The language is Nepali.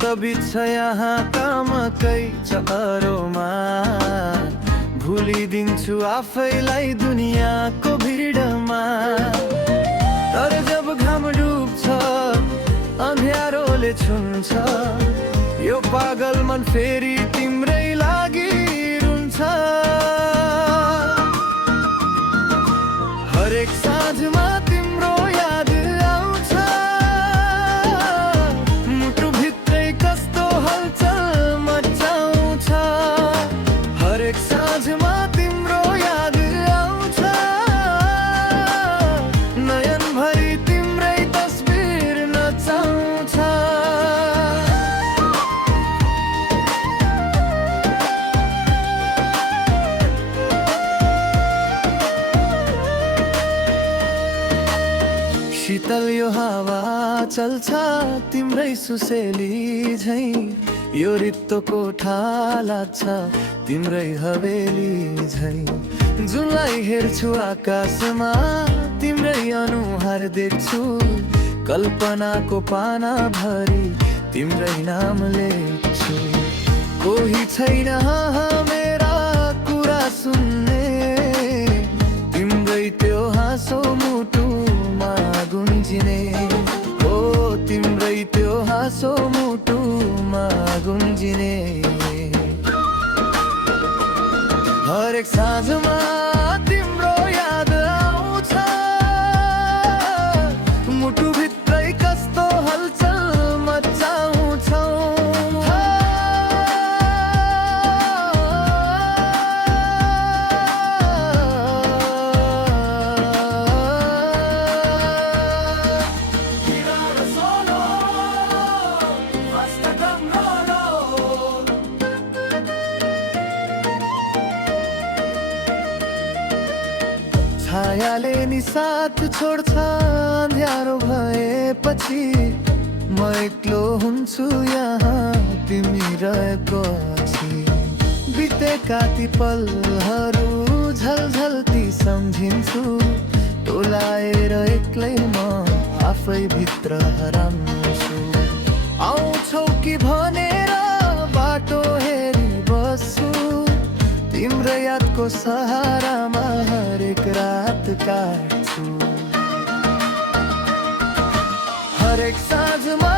त बित्छ यहाँ कामकै चहरोमा। भुलिदिन्छु आफैलाई दुनियाँको भिडमा। तर जब घाम डुब्छ अँध्यारोले छुन्छ, यो पागल मन फेरि तिम्रै लागि रुन्छ। हरेक साँझमा तिम्रो याद आउँछ, मुटुभित्रै कस्तो हलचल मचाउँछ। हरेक साँझमा तिम्रो याद आउँछ, नयनभरि तिम्रै तस्बिर नचाउँछ। शीतल यो हावा चल्छ तिम्रै सुसेली झैं, यो रित्तो कोठा लाग्छ तिम्रै हवेली झैं। जुनलाई हेर्छु आकाशमा तिम्रै अनुहार देख्छु, कल्पनाको पाना भरि तिम्रै नाम लेख्छु। कोही छैन मेरा कुरा सुन्ने, तिम्रै त्यो हाँसो मुटुमा गुन्जिने। ओ तिम्रै त्यो हाँसो मुटुमा गुन्जिने। हरेक साँझमा तिम्रो याद आउँछ, मुटुभित्रै कस्तो हलचल मचाउँछौ। छायाले नि साथ छोड्छ अँध्यारो भएपछि, म एक्लो हुन्छु यहाँ तिमी रहेपछि। बितेका ती पलहरू झलझल्ती सम्झिन्छु, टोलाएर एक्लै म आफै भित्र हराउँछु। आउँछौ कि भनेर बाटो हेरी बस्छु, तिम्रो यादको सहारामा हरेक रात काट्छु। हरेक साँझमा